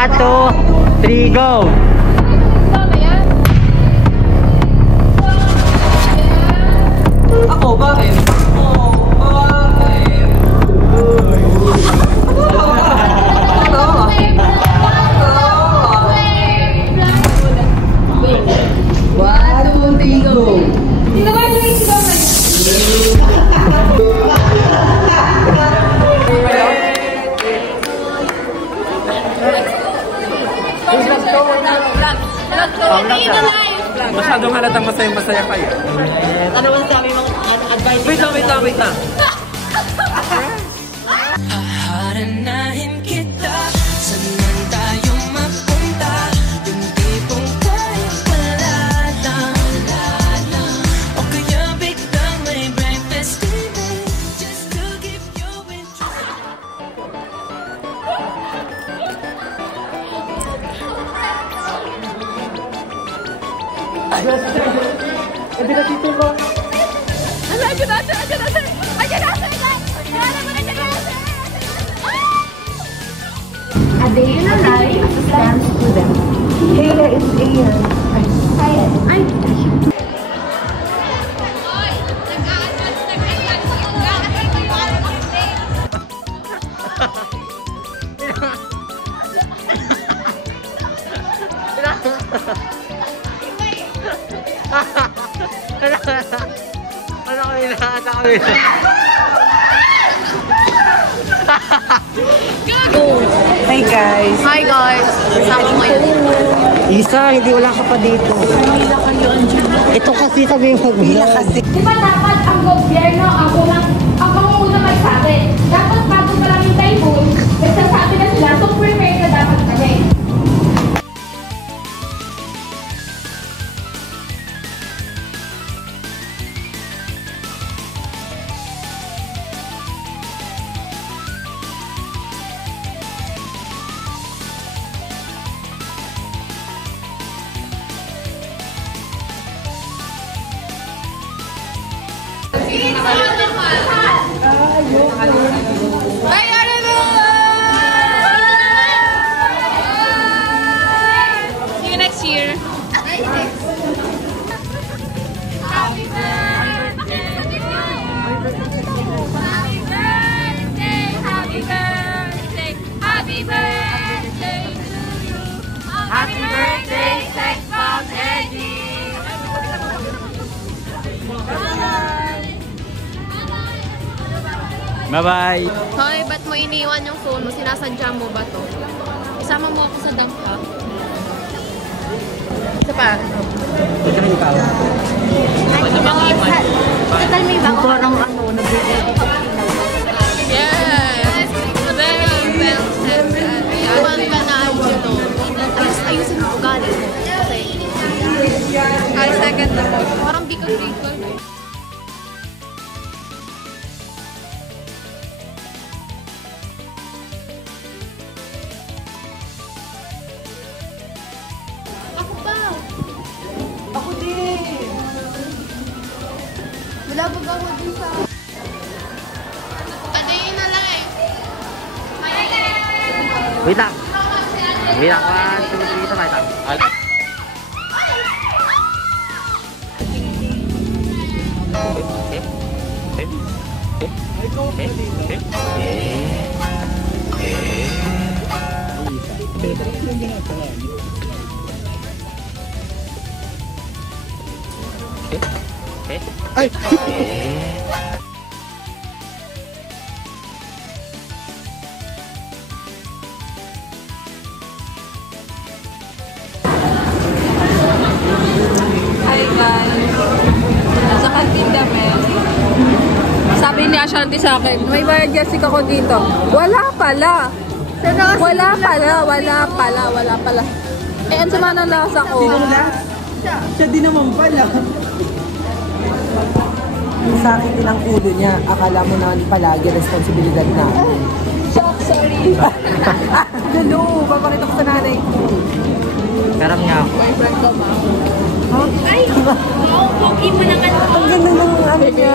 1, 2, 3, go! Ako, bakit? Masyadong halatang masaya kayo. Ano man sabi mo advice? Wait lang. Haharanahin kita, saan tayo mapunta? Yung tipong kahit wala lang, o kaya biglang may breakfast table, just to give you interest. Hindi na dito ba? A day in a life as a STEM student. Kayla is Ian. Hi. Ano kami nakata kami? Hey guys! Hi guys! Kasama mo yun. Isa, hindi wala ka pa dito. Ito kasi sabi mo. Di ba dapat ang gobyerno ang una magsabi? Dapat bago pa lang yung typhoon, nagsasabi na sila, so prepared na dapat kami. See you next year. Happy birthday! Happy birthday! Happy birthday to you! Happy birthday, Sex Bomb Eddie! Bye-bye! Hoy, ba't mo iniwan yung phone mo? Sinasadya mo ba to? Isama mo ako sa dunk ha? Isa pa. Total may bago. Parang ano, nag-edit. Yes! Very well said. Iwan ka na, ayusin mo ugali. Okay. I second the motion. Parang bikon-bikon. Ako din! Wala ba gawa din sa... Adayin na lang eh. Wait lang! 1, 2, 3, sabay lang. Ay! Hi guys! Nasa kantin kami. Sabi ni Ashanti sa akin, may bayad Jessica ko dito. Wala pala! Wala pala. Eh, ang sama ng lasa ko. Sino last? Siya din naman pala. Sa akin din ang ulo niya, akala mo naman palagi responsibilidad na. Shock, sorry. Hello, papakita ko sa nanay ko. Karam nga ako. Boyfriend ko, ma. Ay! Wow, pogi mo naman. Ang ganda ng ano niya.